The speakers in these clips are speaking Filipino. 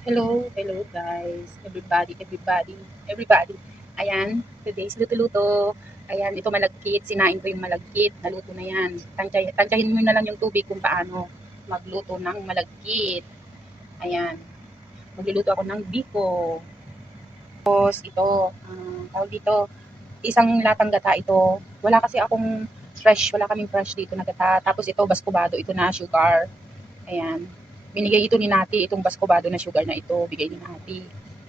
Hello guys, everybody. Ayan, today's luto-luto. Ayan, ito malagkit, sinain ko yung malagkit, naluto na yan. Tantyahin mo na lang yung tubig kung paano magluto ng malagkit. Ayan, magluluto ako ng biko. Tapos ito, tawag dito, isang latang gata ito. Wala kaming fresh dito na gata. Tapos ito, baskobado, ito na sugar. Ayan. Binigay ito ni Nati, itong baskobado na sugar na ito, bigay ni Nati.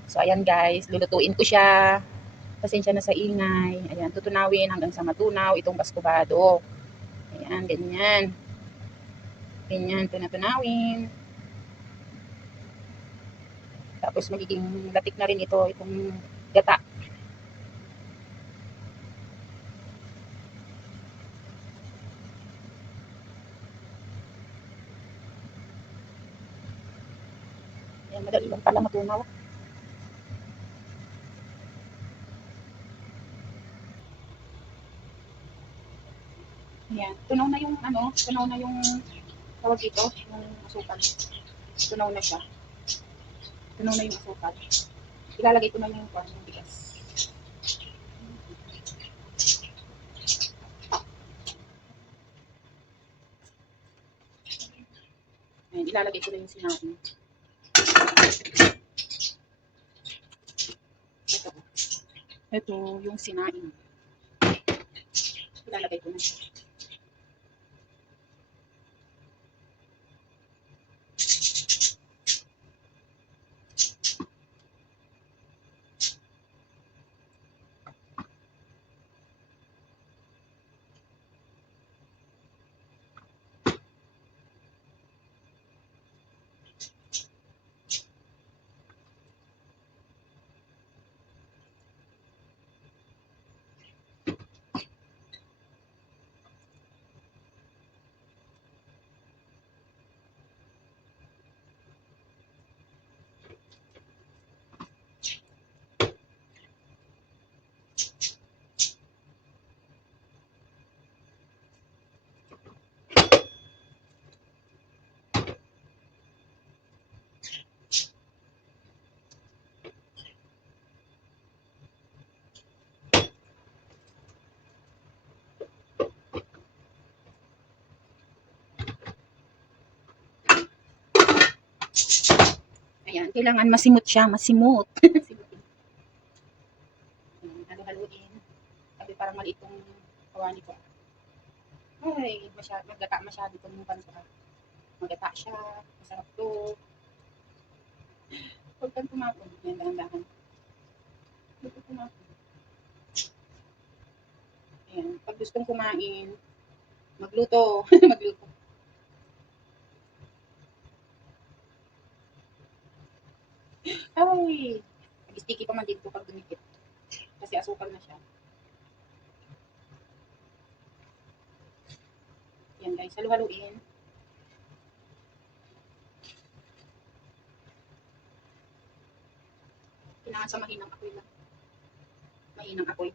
So, ayan guys, lulutuin ko siya. Pasensya na sa ingay. Ayan, tutunawin hanggang sa matunaw itong baskobado. Ayan, ganyan. Ganyan, tunatunawin. Tapos magiging latik na rin ito, itong gata. Ayan, madali lang pala matunaw. Ayan, tunaw na yung tawag dito, yung asukal. Tunaw na siya. Tunaw na yung asukal. Ilalagay ko na yung bigas. Ayan, ilalagay ko na yung sinabi. Ito yung sinain. Ilalagay ko na siya. Ayan, kailangan masimot siya, masimot. Halo-haluin. Sabi parang maliit yung kawani ko. Ay, masyado itong pansa. Magata siya, masarap to. Huwag kang tumapon. Yan, dahan-dahan. Huwag kang tumapon. Ayan, pag gustong kumain, magluto. Magluto. Ay, sticky pa man dito pag dumikit. Kasi asukal na siya. Yan guys, halo-haluin. Kailangan sa mahinang apoy lang. Mahinang apoy.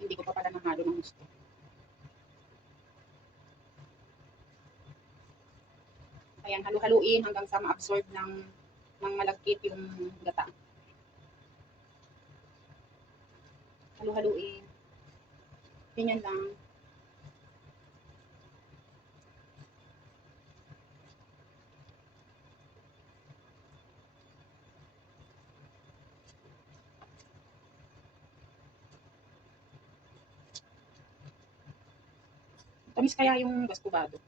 Hindi ko pa pala nahalo ng gusto. Ayan, halu-haluin hanggang sa ma-absorb ng malagkit yung gata. Halu-haluin. Ganyan lang. Tamis kaya yung baskobado.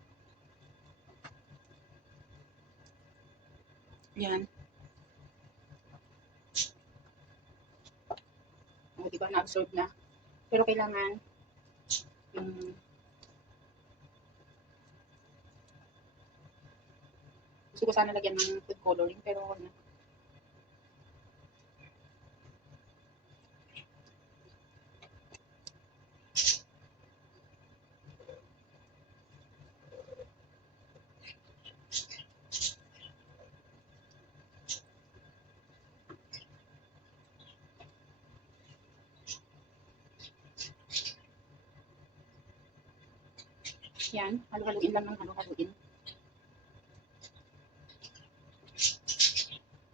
Yan. O, diba, na-absorb na. Pero kailangan yung gusto ko sana lagyan ng food coloring pero wag na. Yan, halu-haluin lang ng halu-haluin.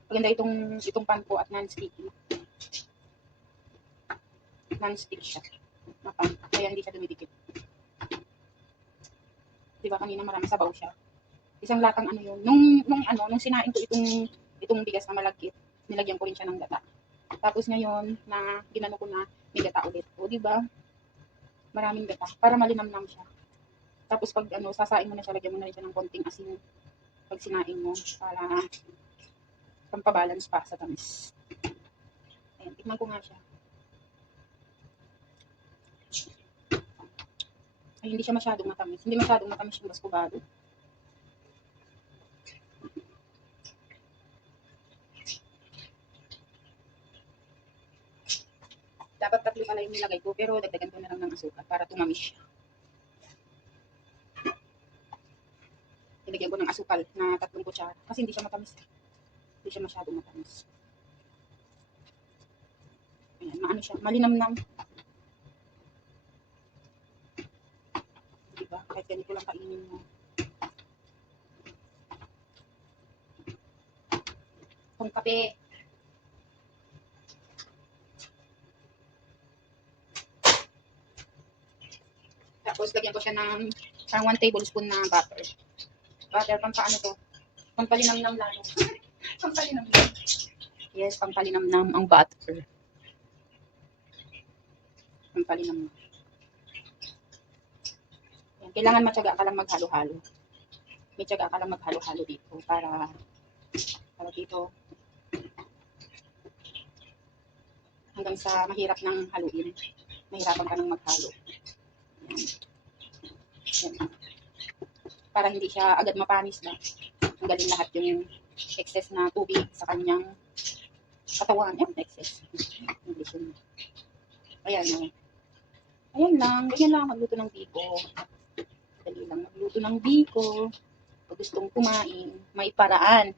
Maganda itong pan ko at non-sticky. Non-stick siya. Na pan. Kaya hindi siya dumidikit. Diba kanina marami sabaw siya. Isang latang ano yun. Nung sinain ko itong bigas na malagkit, nilagyan ko rin siya ng gata. Tapos ngayon, na ginano ko na, may gata ulit. O, diba? Maraming gata. Para malinamnam siya. Tapos pag sasain mo na siya, lagyan mo na rin siya ng konting asin pag sinain mo. Para pampabalance pa sa tamis. Ayan, tikman ko nga siya. Ay, hindi siya masyadong matamis. Hindi masyadong matamis yung baskubado. Dapat 3 pala yung nilagay ko, pero dagdagan ko na lang ng asukal para tumamis siya. Nilagyan ko ng asukal na 3 kutsara kasi hindi siya matamis. Hindi siya masyadong matamis. Ayan, maano siya, malinamnam. Diba? Kahit ganito lang kainin mo. Pang kape. Tapos, lagyan ko siya ng parang 1 tablespoon na butter. Butter, pampaano to? Pampalinamnam lalo. Pampalinamnam. Yes, pampalinamnam ang butter. Pampalinamnam. Yan. Kailangan matyaga ka lang maghalo-halo. May tyaga ka lang maghalo-halo dito para dito hanggang sa mahirap ng haluin. Mahirapan ka ng maghalo. Yan. Para hindi siya agad mapanis ba. Tanggalin lahat yung excess na tubig sa kanyang katawan. Yan, excess. English yun. Ayan, no. Ayan lang. Ganyan lang magluto ng biko. Dali lang magluto ng biko. Pag gustong kumain, may paraan.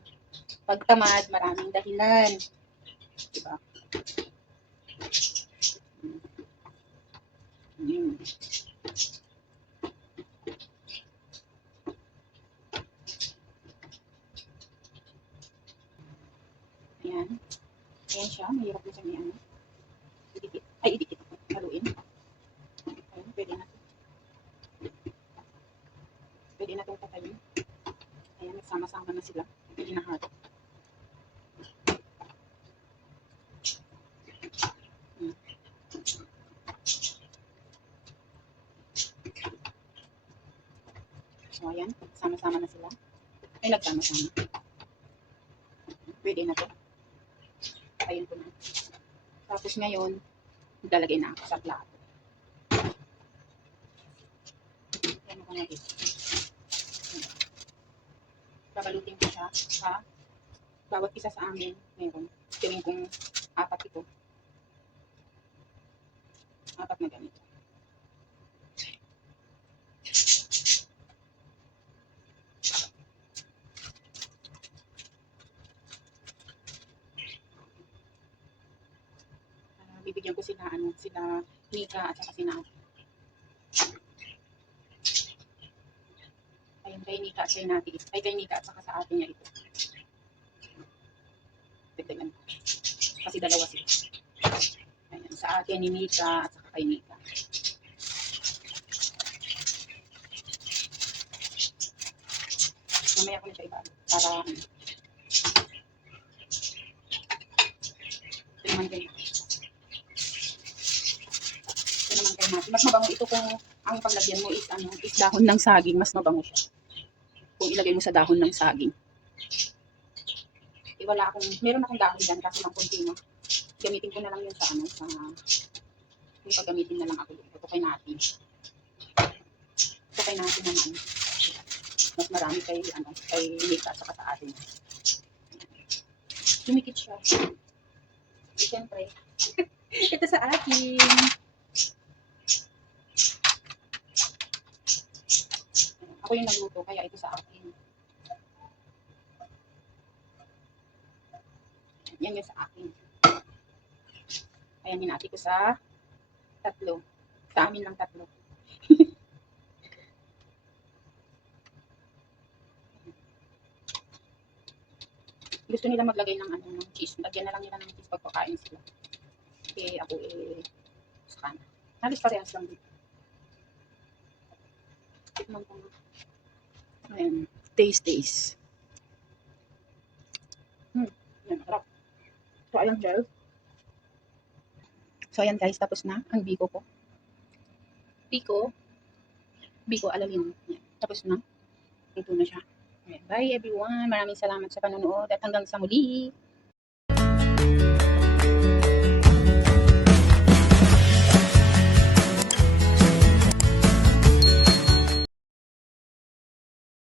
Pag tamad, maraming dahilan. Diba? Ayan. Ayan siya. Mahirap na siya may ano. Idikit. Ay, idikit. Haluin. Ayan, pwede na. Pwede na itong patayin. Ayan, nagsama-sama na sila. Hinahalo. So, ayan. Sama-sama na sila. Ay, nagsama-sama. Pwede na to. Patayin ko na. Tapos ngayon, lalagay na ako sa plato. Ayan ko na dito. Babalutin ko siya sa bawat isa sa amin. Meron. Tingin kong 4 ito. 4 na ganito. Bibigyan ko sila Mika at saka sina ayun kay Mika at kay Nati. Ay kay Mika at saka sa atin niya ito. Dagdagan ko. Kasi dalawa sila. Ayan, sa akin ni Mika at saka kay Mika. Mamaya ko na siya ibalo. Para ito naman kay Nati. Mas mabango ito kung ang paglagyan mo is dahon ng saging, mas mabango siya. Kung ilagay mo sa dahon ng saging. Meron akong dahon dyan kasi lang konti no. Gamitin ko na lang yun sa yung paggamitin na lang ako dito. Ito kay natin. Ito kay natin naman. Mas marami kay Mika saka sa atin. Dumikit siya. Siyempre. Ito sa akin. Ako yung nagluto, kaya ito sa akin. Yan yung sa akin. Ayan, hinati ko sa 3. Sa amin lang 3. gusto nila maglagay ng ano, ng cheese. Lagyan na lang nila ng cheese pag kakain sila. Ako sa kanan. Halos parehas lang dito. Tikman ko na. Ayan. Taste. Ayan, harap. So, ayan guys. So, ayan guys, tapos na ang biko ko. Biko alalino. Ayan, tapos na. Ito na siya. Ayan, bye everyone. Maraming salamat sa panonood at hanggang sa muli.